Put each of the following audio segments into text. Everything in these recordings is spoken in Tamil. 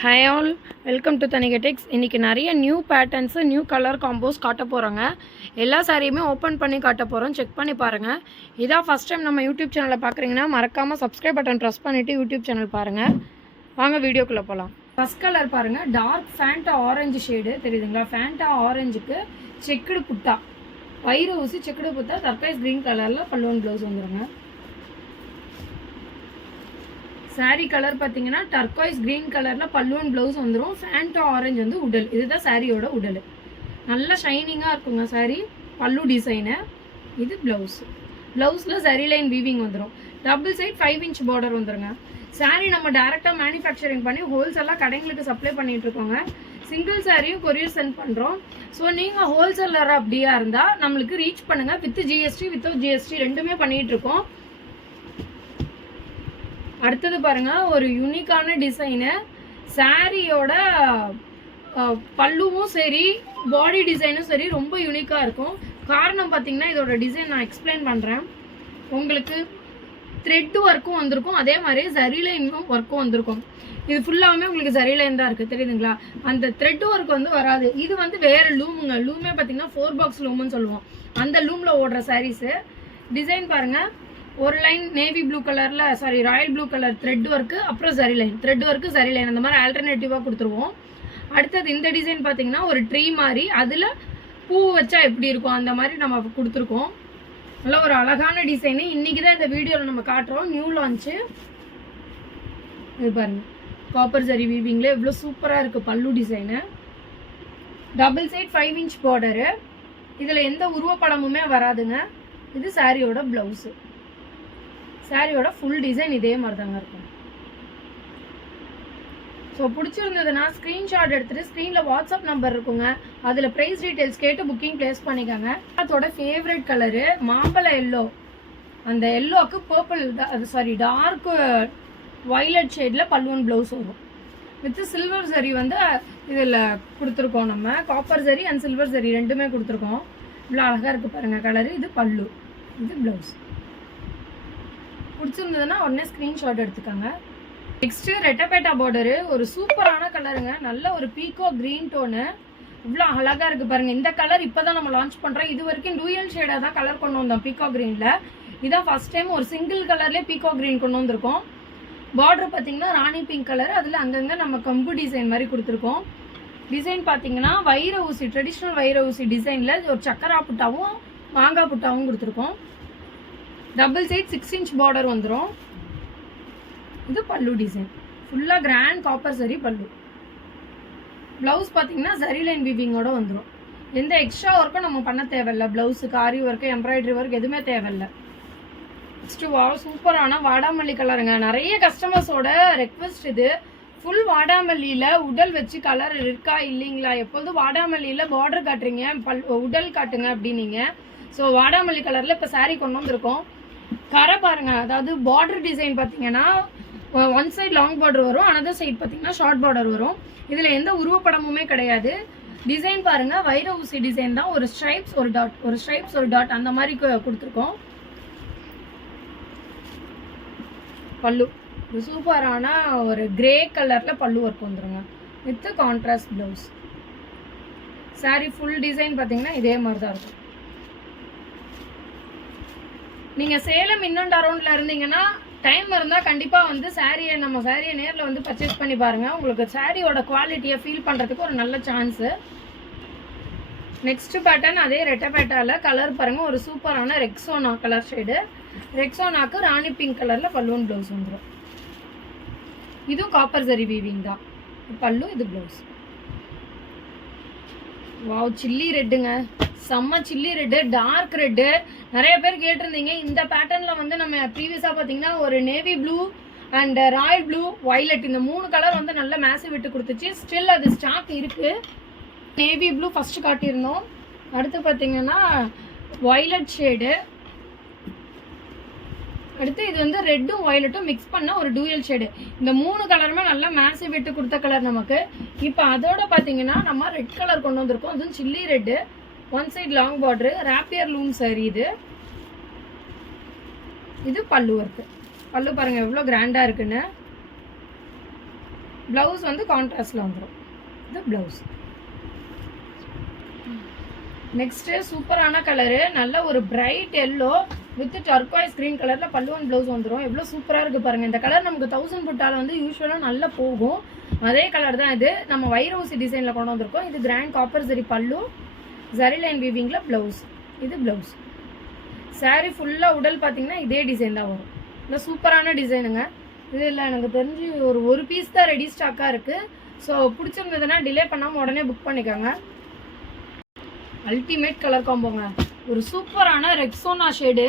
ஹாய் ஆல், வெல்கம் டு தனிகெடெக்ஸ். இன்றைக்கி நிறைய new patterns new colour combos காட்ட போகிறோங்க. எல்லா சாரியுமே ஓப்பன் பண்ணி காட்ட போகிறோம், செக் பண்ணி பாருங்கள். இதான் ஃபஸ்ட் டைம் நம்ம யூடியூப் சேனலில் பார்க்குறீங்கன்னா மறக்காமல் சப்ஸ்கிரைப் பட்டன் ப்ரெஸ் பண்ணிவிட்டு யூடியூப் சேனல் பாருங்கள். வாங்க வீடியோக்குள்ளே போகலாம். ஃபஸ்ட் கலர் பாருங்கள், டார்க் ஃபேண்டா ஆரஞ்சு ஷேடு தெரியுதுங்களா? ஃபேண்டா ஆரஞ்சுக்கு செக்குடு புட்டா, வயிறு ஊசி செக்குடு புட்டா, டர்கைஸ் க்ரீன் கலரில் பல்லுவன் ப்ளவுஸ் வந்துடுங்க. சாரீ கலர் பார்த்தீங்கன்னா டர்காய்ஸ் க்ரீன் கலரில் பல்லுவன் ப்ளவுஸ் வந்துடும். ஃபேண்டா ஆரஞ்சு வந்து உடல், இதுதான் சாரியோட உடல். நல்லா ஷைனிங்காக இருக்குங்க சாரீ. பல்லு டிசைனு, இது ப்ளவுஸு. ப்ளவுஸில் சரி லைன் வீவிங் வந்துடும். டபுள் சைட் 5 inch பார்டர் வந்துடுங்க. சாரீ நம்ம டேரெக்டாக மேனுஃபேக்சரிங் பண்ணி ஹோல்சேலாக கடைங்களுக்கு சப்ளை பண்ணிகிட்ருக்கோங்க. சிங்கிள் சாரியும் கொரியர் சென்ட் பண்ணுறோம். ஸோ நீங்கள் ஹோல்சேலராக அப்படியா இருந்தால் நம்மளுக்கு ரீச் பண்ணுங்கள். வித் ஜிஎஸ்டி வித்தவுட் ஜிஎஸ்டி ரெண்டுமே பண்ணிகிட்ருக்கோம். அடுத்தது பாருங்கள், ஒரு யூனிக்கான டிசைனு. சாரியோட பல்லுவும் சரி பாடி டிசைனும் சரி ரொம்ப யூனிக்காக இருக்கும். காரணம் பார்த்தீங்கன்னா இதோட டிசைன் நான் எக்ஸ்பிளைன் பண்ணுறேன். உங்களுக்கு த்ரெட் ஒர்க்கும் வந்திருக்கும், அதே மாதிரி ஜரி லைனும் ஒர்க்கும் வந்திருக்கும். இது ஃபுல்லாகவே உங்களுக்கு ஜரி லைன் தான் இருக்குது, தெரியுதுங்களா? அந்த த்ரெட் ஒர்க் வந்து வராது. இது வந்து வேறு லூமுங்க. லூமே பார்த்தீங்கன்னா 4 box லூமுன்னு சொல்லுவோம். அந்த லூமில் ஓடுற சாரீஸு. டிசைன் பாருங்கள், ஒரு லைன் நேவி ப்ளூ கலரில் Royal blue colour thread work, அப்புறம் சரி லைன், த்ரெட் ஒர்க்கு சரி லைன், அந்த மாதிரி ஆல்டர்னேட்டிவாக கொடுத்துருவோம். அடுத்தது இந்த டிசைன் பார்த்தீங்கன்னா ஒரு ட்ரீ மாதிரி, அதில் பூ வச்சா எப்படி இருக்கும் அந்த மாதிரி நம்ம கொடுத்துருக்கோம். நல்ல ஒரு அழகான டிசைனு. இன்றைக்கி தான் இந்த வீடியோவில் நம்ம காட்டுறோம், நியூ லான்ச்சு. இது பாருங்கள், காப்பர் சரி வீவிங்கில் எவ்வளோ சூப்பராக இருக்குது பல்லு design. Double side 5 inch border. இதில் எந்த உருவப்படமுமே வராதுங்க. இது சாரியோட ப்ளவுஸு. சாரியோட ஃபுல் டிசைன் இதே மாதிரி தாங்க இருக்கும். ஸோ பிடிச்சிருந்ததுன்னா ஸ்க்ரீன்ஷாட் எடுத்துகிட்டு ஸ்க்ரீனில் வாட்ஸ்அப் நம்பர் இருக்குங்க, அதில் ப்ரைஸ் டீட்டெயில்ஸ் கேட்டு புக்கிங் ப்ளேஸ் பண்ணிக்கோங்க. அதோட ஃபேவரட் கலரு மாம்பழ எல்லோ. அந்த எல்லோவுக்கு பர்பிள், டார்க் வைலட் ஷேடில் பல்லுவன் ப்ளவுஸ் வரும். வித் சில்வர் சரி வந்து இதில் கொடுத்துருக்கோம். நம்ம காப்பர் சரி அண்ட் சில்வர் சரி ரெண்டுமே கொடுத்துருக்கோம். இவ்வளோ அழகாக இருக்குது பாருங்கள் கலரு. இது பல்லு, இது ப்ளவுஸ். பிடிச்சிருந்ததுன்னா உடனே ஸ்க்ரீன்ஷாட் எடுத்துக்கோங்க. நெக்ஸ்ட்டு ரெட்டப்பேட்டா பார்டரு, ஒரு சூப்பரான கலருங்க. நல்ல ஒரு பீக்கோ க்ரீன் டோனு, இவ்வளோ அழகாக இருக்குது பாருங்கள். இந்த கலர் இப்போ தான் நம்ம லான்ச் பண்ணுறோம். இது வரைக்கும் டூயல் ஷேடாக தான் கலர் கொண்டு வந்தோம் பீக்கோ க்ரீனில். இதான் ஃபஸ்ட் டைம் ஒரு சிங்கிள் கலர்லேயே பீக்கோ க்ரீன் கொண்டு வந்திருக்கோம். பார்டர் பார்த்தீங்கன்னா ராணி பிங்க் கலர், அதில் அங்கங்கே நம்ம கம்பு டிசைன் மாதிரி கொடுத்துருக்கோம். டிசைன் பார்த்தீங்கன்னா வைர ஊசி, ட்ரெடிஷ்னல் வைர ஊசி டிசைனில் ஒரு சக்கரா புட்டாவும் மாங்காய் புட்டாவும் கொடுத்துருக்கோம். டபுள் சைட் 6 inch பார்டர் வந்துடும். இது பல்லு டிசைன், ஃபுல்லாக கிராண்ட் காப்பர் சரி பல்லு. ப்ளவுஸ் பார்த்தீங்கன்னா சரி லைன் வீவிங்கோட வந்துடும். எந்த எக்ஸ்ட்ரா ஒர்க்கும் நம்ம பண்ண தேவையில்லை. ப்ளவுஸுக்கு ஆரி ஒர்க்கு, எம்ப்ராய்டரி ஒர்க் எதுவுமே தேவையில்லை. நெக்ஸ்ட்டு சூப்பரான வாடாமல்லி கலருங்க. நிறைய கஸ்டமர்ஸோட ரெக்வஸ்ட் இது. ஃபுல் வாடாமல்லியில் உடல் வச்சு கலர் இருக்கா இல்லைங்களா? எப்போதும் வாடாமல்லியில் பார்டர் காட்டுறீங்க, உடல் காட்டுங்க அப்படின்னீங்க. ஸோ வாடாமல்லி கலரில் இப்போ சாரீ கொண்டு வந்திருக்கோம். கரை பாருங்கள், அதாவது பார்டர் டிசைன் பார்த்தீங்கன்னா ஒன் சைட் லாங் பார்டர் வரும், அனதர் சைட் பார்த்தீங்கன்னா ஷார்ட் பார்டர் வரும். இதில் எந்த உருவப்படமுமே கிடையாது. டிசைன் பாருங்கள், வைர ஊசி டிசைன் தான். ஒரு ஸ்ட்ரைப்ஸ் ஒரு டாட், ஒரு ஸ்ட்ரைப்ஸ் ஒரு டாட், அந்த மாதிரி கொடுத்துருக்கோம். பல்லு ஒரு சூப்பரான ஒரு கிரே கலரில் பல்லு ஒர்க் வந்துடுங்க with contrast blouse. Sari full design பார்த்தீங்கன்னா இதே மாதிரி தான் இருக்கும். நீங்கள் சேலம் இன்னொன்று அரௌண்டில் இருந்தீங்கன்னா டைம் இருந்தால் கண்டிப்பாக வந்து சாரியை நேரில் வந்து பர்ச்சேஸ் பண்ணி பாருங்கள். உங்களுக்கு சாரியோட குவாலிட்டியை ஃபீல் பண்ணுறதுக்கு ஒரு நல்ல சான்ஸு. நெக்ஸ்ட்டு பேட்டர்ன் அதே ரெட்டப்பேட்டாவில் கலர் பாருங்கள், ஒரு சூப்பரான ரெக்ஸோனா கலர் ஷேடு. ரெக்ஸோனாக்கு ராணி பிங்க் கலரில் பல்லுவன் ப்ளவுஸ் வந்துடும். இதுவும் காப்பர் சரி வீவிங் தான். பல்லு, இது ப்ளவுஸ். வாவ், சில்லி ரெட்டுங்க, செம்ம சில்லி ரெட்டு, டார்க் ரெட்டு. நிறைய பேர் கேட்டிருந்தீங்க. இந்த பேட்டர்னில் வந்து நம்ம ப்ரீவியஸாக பார்த்தீங்கன்னா ஒரு navy blue and Royal blue, violet, இந்த 3 கலர் வந்து நல்ல மேசிவ் விட்டு கொடுத்துச்சு. ஸ்டில் அது ஸ்டாக் இருக்குது. நேவி ப்ளூ ஃபஸ்ட்டு காட்டியிருந்தோம். அடுத்து பார்த்தீங்கன்னா வைலட் ஷேடு. அடுத்து இது வந்து ரெட்டும் வயலட்டும் மிக்ஸ் பண்ண ஒரு டூயல் ஷேடு. இந்த 3 கலருமே நல்லா மேசிவ் விட்டு கொடுத்த கலர் நமக்கு. இப்போ அதோட பார்த்தீங்கன்னா நம்ம ரெட் கலர் கொண்டு வந்திருக்கோம். அதுவும் chilli red, one side long border, rapier loom sari. இது பல்லு ஒர்க்கு. பல்லு பாருங்கள் எவ்வளோ கிராண்டாக இருக்குன்னு. ப்ளவுஸ் வந்து கான்ட்ராஸ்டில் வந்துடும். இது ப்ளவுஸ். நெக்ஸ்ட்டு சூப்பரான கலரு, நல்ல ஒரு bright yellow with turquoise green கலரில் பல்லு அண்ட் ப்ளவுஸ் வந்துடும். எவ்வளோ சூப்பராக இருக்குது பாருங்கள். இந்த கலர் நமக்கு 1000 புட்டால் வந்து யூஸ்வலாக நல்லா போகும். அதே கலர் தான் இது. நம்ம வைர ஊசி டிசைனில் கொண்டு வந்திருக்கோம். இது கிராண்ட் காப்பர் ஜரி பல்லு, ஜரி லைன் வீவிங்கில் ப்ளவுஸ். இது ப்ளவுஸ். சாரீ ஃபுல்லாக உடல் பார்த்தீங்கன்னா இதே டிசைன் தான் வரும். இல்லை சூப்பரான டிசைனுங்க. இது இல்லை எனக்கு தெரிஞ்சு ஒரு பீஸ் தான் ரெடி ஸ்டாக்காக இருக்குது. ஸோ பிடிச்சிருந்ததுன்னா டிலே பண்ணாமல் உடனே புக் பண்ணிக்கோங்க. அல்டிமேட் கலர் காம்போங்க. ஒரு சூப்பரான ரெக்ஸோனா ஷேடு.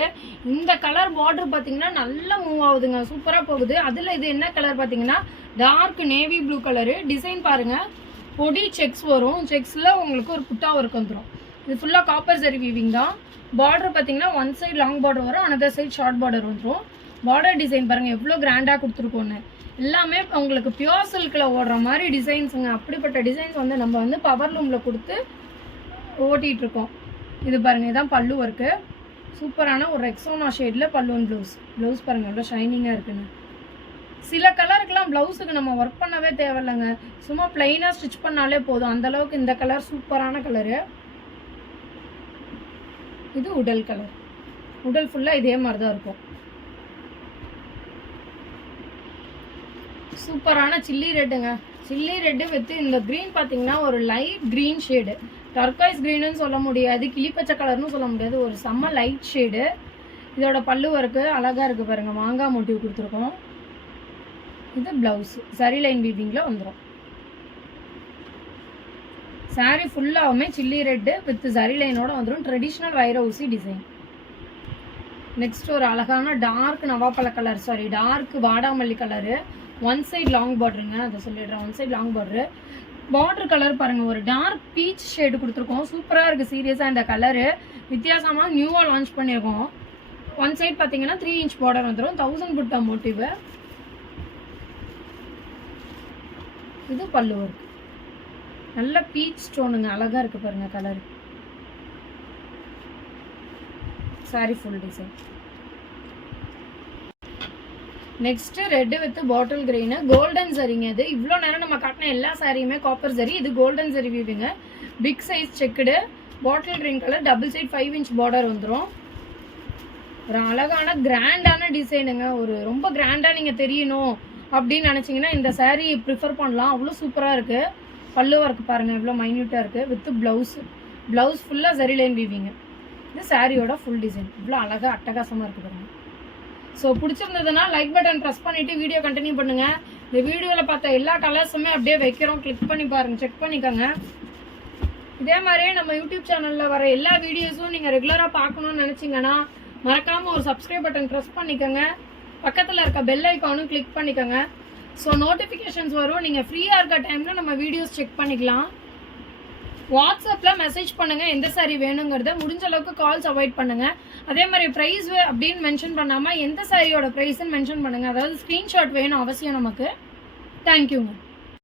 இந்த கலர் பார்டர் பார்த்தீங்கன்னா நல்லா மூவ் ஆகுதுங்க, சூப்பராக போகுது. அதில் இது என்ன கலர் பார்த்தீங்கன்னா dark navy blue colour. Design பாருங்கள், பொடி செக்ஸ் வரும். செக்ஸில் உங்களுக்கு ஒரு புட்டா ஒர்க் வந்துடும். இது ஃபுல்லாக காப்பர் ஜரி வீவிங் தான். பார்டர் பார்த்தீங்கன்னா ஒன் சைடு லாங் பார்டர் வரும், அனதர் சைடு ஷார்ட் பார்டர் வந்துடும். பார்டர் டிசைன் பாருங்கள் எவ்வளோ கிராண்டாக கொடுத்துருக்கோன்னு. எல்லாமே உங்களுக்கு பியோர் சில்கில் ஓடுற மாதிரி டிசைன்ஸுங்க. அப்படிப்பட்ட டிசைன்ஸ் வந்து நம்ம வந்து பவர் லூமில் கொடுத்து ஓட்டிகிட்ருக்கோம். இது பாருங்கள், இதுதான் பல்லு ஒர்க்கு. சூப்பரான ஒரு ரெக்ஸோனா ஷேடில் பல்லு அண்ட் ப்ளவுஸ். ப்ளவுஸ் பாருங்கள் எவ்வளோ ஷைனிங்காக இருக்குன்னு. சில கலருக்கெல்லாம் ப்ளவுஸுக்கு நம்ம ஒர்க் பண்ணவே தேவையில்லைங்க, சும்மா பிளெயினாக ஸ்டிச் பண்ணாலே போதும். அந்தளவுக்கு இந்த கலர் சூப்பரான கலரு. இது உடல் கலர். உடல் ஃபுல்லாக இதே மாதிரி தான் இருக்கும். சூப்பரான சில்லி ரெட்டுங்க. சில்லி ரெட்டு வித் இந்த க்ரீன் பார்த்தீங்கன்னா ஒரு லைட் க்ரீன் ஷேடு. டர்காய்ஸ் க்ரீனுன்னு சொல்ல முடியாது, கிளிப்பச்சை கலர்னு சொல்ல முடியாது, ஒரு செம்ம லைட் ஷேடு. இதோட பல்லு ஒர்க்கு அழகாக இருக்குது பாருங்கள், மாங்காய் மோட்டிவ் கொடுத்துருக்கோம். இது ப்ளவுஸ் சரி லைன் வீவிங்கில் வந்துடும். சாரீ ஃபுல்லாகவுமே சில்லி ரெட்டு வித் சரி லைனோட வந்துடும். ட்ரெடிஷ்னல் வைர ஊசி டிசைன். நெக்ஸ்ட் ஒரு அழகான டார்க் நவாப்பழ கலர், சாரி டார்க் வாடாமல்லி கலரு. ஒன் சைடு லாங் பார்டருங்க, அதை சொல்லிடுறேன். One side long border. Border colour பாருங்கள், ஒரு டார்க் பீச் ஷேடு கொடுத்துருக்கோம். சூப்பராக இருக்குது சீரியஸாக இந்த கலரு. வித்தியாசமாக நியூவாக லான்ச் பண்ணியிருக்கோம். ஒன் சைடு பார்த்தீங்கன்னா 3 இன்ச் பார்டர் வந்துடும். 1000 புட்டா மோட்டிவ். இது பல்லு ஒர்க். நல்ல பீச் ஸ்டோனுங்க, அழகாக இருக்குது பாருங்கள் colour. Sorry full design. Next red with bottle green, golden சரிங்க. இது இவ்வளோ நேரம் நம்ம காட்டின எல்லா சாரியுமே காப்பர் சரி. இது கோல்டன் சரி வீவிங்க. Big size checked bottle green colour, double side 5 inch border வந்துடும். ஒரு அழகான கிராண்டான டிசைனுங்க. ஒரு ரொம்ப கிராண்டாக நீங்கள் தெரியணும் அப்படின்னு நினச்சிங்கன்னா இந்த சாரீ ப்ரிஃபர் பண்ணலாம். அவ்வளோ சூப்பராக இருக்குது. பல்லு ஒர்க் பாருங்கள் எவ்வளோ மைன்யூட்டாக இருக்குது. வித் ப்ளவுஸ் ஃபுல்லாக சரி லைன் வீவிங்க. இது சாரியோட ஃபுல் டிசைன். இவ்வளோ அழகாக அட்டகாசமாக இருக்குது பாருங்கள். ஸோ பிடிச்சிருந்ததுன்னா லைக் பட்டன் ப்ரெஸ் பண்ணிவிட்டு வீடியோ கண்டினியூ பண்ணுங்கள். இந்த வீடியோவில் பார்த்த எல்லா கலர்ஸுமே அப்படியே வைக்கிறோம், கிளிக் பண்ணி பாருங்கள், செக் பண்ணிக்கோங்க. இதே மாதிரியே நம்ம யூடியூப் சேனலில் வர எல்லா வீடியோஸும் நீங்கள் ரெகுலராக பார்க்கணுன்னு நினச்சிங்கன்னா மறக்காமல் ஒரு சப்ஸ்கிரைப் பட்டன் ப்ரெஸ் பண்ணிக்கோங்க. பக்கத்தில் இருக்க பெல் ஐக்கானும் கிளிக் பண்ணிக்கோங்க. ஸோ நோட்டிஃபிகேஷன்ஸ் வரும். நீங்கள் ஃப்ரீயாக இருக்க டைமில் நம்ம வீடியோஸ் செக் பண்ணிக்கலாம். வாட்ஸ்அப்பில் மெசேஜ் பண்ணுங்கள் எந்த சாரீ வேணுங்கிறத. முடிஞ்ச அளவுக்கு கால்ஸ் அவாய்ட் பண்ணுங்கள். அதே மாதிரி ப்ரைஸ் அப்படின்னு மென்ஷன் பண்ணாமல் எந்த சாரியோட ப்ரைஸ்ன்னு மென்ஷன் பண்ணுங்கள். அதாவது ஸ்க்ரீன்ஷாட் வேணும் அவசியம் நமக்கு. தேங்க்யூங்க.